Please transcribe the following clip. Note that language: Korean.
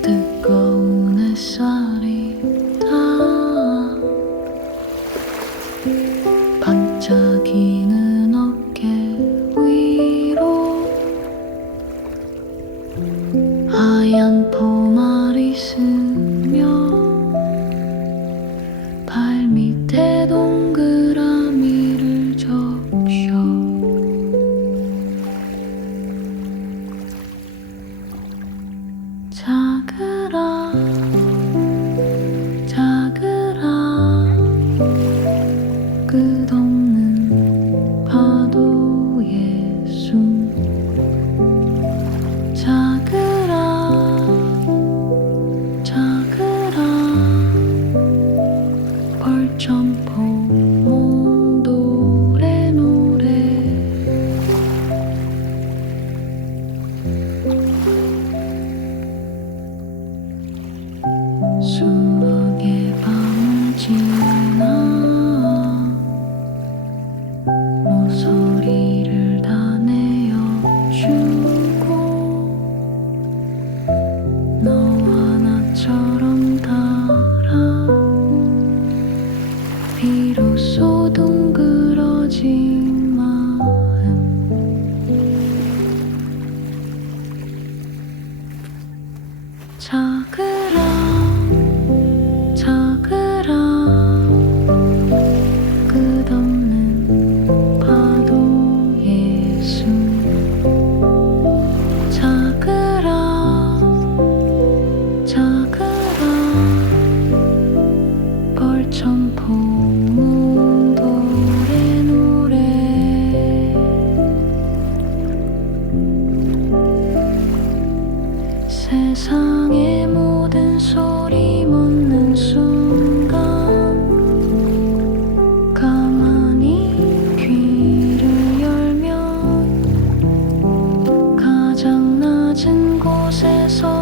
뜨거운 햇살이 다 반짝이는 어깨 위로 하얀 포 물점포 노래 노래. 수억의 방울진 작은 세상의 모든 소리 묻는 순간 가만히 귀를 열면 가장 낮은 곳에서